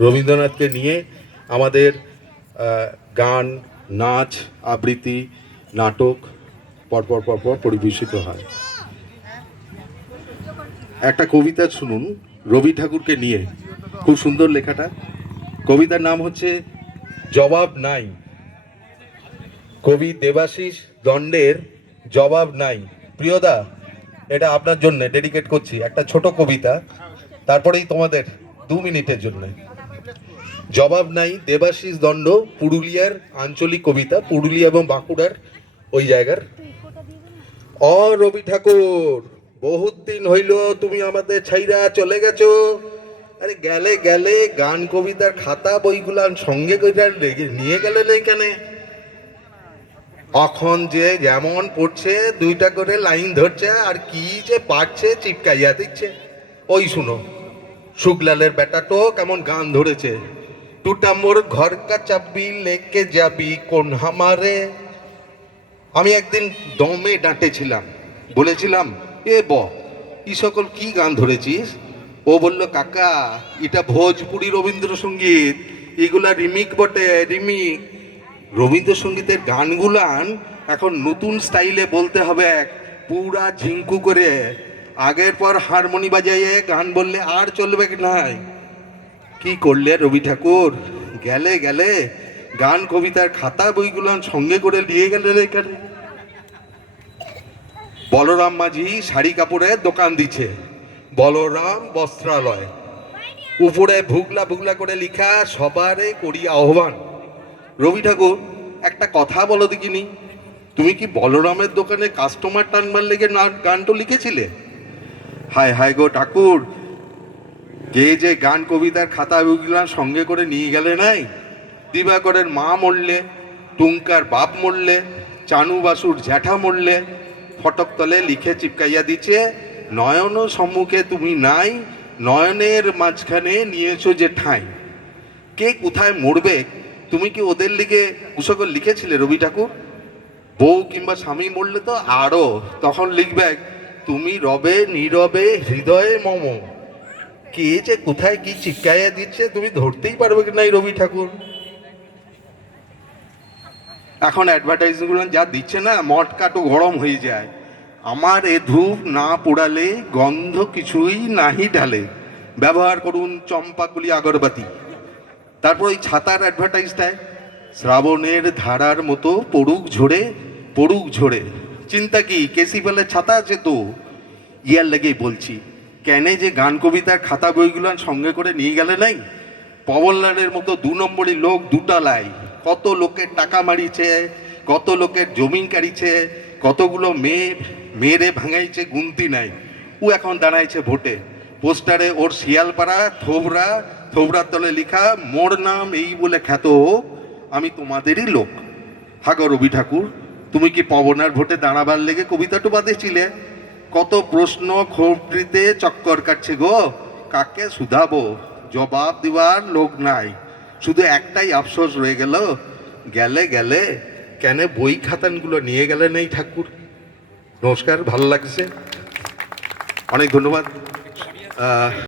রবীন্দ্রনাথকে নিয়ে আমাদের গান, নাচ, আবৃত্তি, নাটক পরপর পরপর পরিবেশিত হয়। একটা কবিতা শুনুন রবি ঠাকুরকে নিয়ে, খুব সুন্দর লেখাটা। কবিতার নাম হচ্ছে জবাব নাই। কবি দেবাশিস দণ্ডের জবাব নাই। প্রিয়দা, এটা আপনার জন্য ডেডিকেট করছি, একটা ছোট কবিতা, তারপরেই তোমাদের 2 মিনিটের জন্য। জবাব নাই, দেবাশিস দণ্ড, পুরুলিয়ার আঞ্চলিক কবিতা, পুরুলিয়া এবং বাঁকুড়ার ওই জায়গার। রবি ঠাকুর, বহুত দিন হইল তুমি আমাদের ছাইরা চলে গেছো। আরে গেলে গেলে গান কবিতার খাতা বইগুলা সঙ্গে করে নিয়ে গেলে নেই কেন? এখন যে যেমন পড়ছে 2টা করে লাইন ধরছে আর কি যে পারছে চিপকাইয়া দিচ্ছে। ওই শুনো, শুকলালের বেটাটো কেমন গান ধরেছে, টুটা মোর ঘর কা চাবি লেকে যাবি কোন হামারে। আমি একদিন দমে ডাঁটেছিলাম, বলেছিলাম এ ই সকল কি গান ধরেছিস? ও বলল, কাকা এটা ভোজপুরি রবীন্দ্রসঙ্গীত, এগুলা রিমিক বটে, রিমিক। রবীন্দ্রসঙ্গীতের গানগুলান এখন নতুন স্টাইলে বলতে হবে, পুরা ঝিঙ্কু করে। আগের পর হারমোনি বাজাইয়ে গান বললে আর চলবে নাই। কি করলে রবি ঠাকুর? গেলে গেলে গান কবিতার খাতা বইগুলান সঙ্গে করে নিয়ে গেলে এখানে। বলরাম মাঝি শাড়ি কাপড়ের দোকান দিচ্ছে, বলরাম বস্ত্রালয়, উপরে ভুগলা ভুগলা করে লিখা, সবারে করি আহ্বান। রবি ঠাকুর, একটা কথা বলো দেখিনি, তুমি কি বলরামের দোকানে কাস্টমার টানবার লেগে গানটা লিখেছিলে? হায় হায় গো ঠাকুর, কে যে গান কবিতার খাতা বইগুলান সঙ্গে করে নিয়ে গেলে নাই। দিবাকরের মা মরলে, টুঙ্কার বাপ মরলে, চানু বাসুর জ্যাঠা মরলে, ফটক তলে লিখে চিপকাইয়া দিচ্ছে, নয়ন সম্মুখে তুমি নাই, নয়নের মাঝখানে নিয়েছো যে ঠাঁই। কে কোথায় মরবে, তুমি কি ওদের লিগে কুশকর লিখেছিলে রবি ঠাকুর? বউ কিংবা স্বামী মরলে তো আরো, তখন লিখবে, তুমি রবে নীরবে হৃদয়ে মম। কে যে কোথায় কি চিপকাইয়া দিচ্ছে তুমি ধরতেই পারবে না রবি ঠাকুর। এখন অ্যাডভার্টাইজগুলো যা দিচ্ছে না, মট কাটো গরম হয়ে যায়। আমার এ ধূপ না পোড়ালে গন্ধ কিছুই নাহি ঢালে, ব্যবহার করুন চম্পাকুলি আগরবাতি। তারপর ওই ছাতার অ্যাডভার্টাইজটায়, শ্রাবণের ধারার মতো পড়ুক ঝরে, পড়ুক ঝরে। চিন্তা কি, কেসি ফেলে ছাতা আছে তো। ইয়ার লেগেই বলছি, কেন যে গান কবিতার খাতা বইগুলো সঙ্গে করে নিয়ে গেলে নাই? পবনলালের মতো 2 নম্বরই লোক দুটালাই, কত লোকের টাকা মারিছে, কত লোকের জমিন কাড়িছে, কতগুলো মেয়েরে ভাঙাইছে, গুনতি নাই। ও এখন দাঁড়াইছে ভোটে, পোস্টারে ওর শিয়ালপাড়া থোবরা, থোবরার তলে লিখা, মোর নাম এই বলে খ্যাত হোক, আমি তোমাদেরই লোক। হাগো রবি ঠাকুর, তুমি কি পবনার ভোটে দাঁড়াবার লেগে কবিতাটা বাঁধেছিলে? কত প্রশ্ন খোপড়িতে চক্কর কাটছে গো, কাকে শুধাবো, জবাব দেওয়ার লোক নাই। শুধু একটাই আফসোস রয়ে গেল, গেলে গেলে কেন বই খাতানগুলো নিয়ে গেলে নেই ঠাকুর। নমস্কার, ভালো লাগছে, অনেক ধন্যবাদ।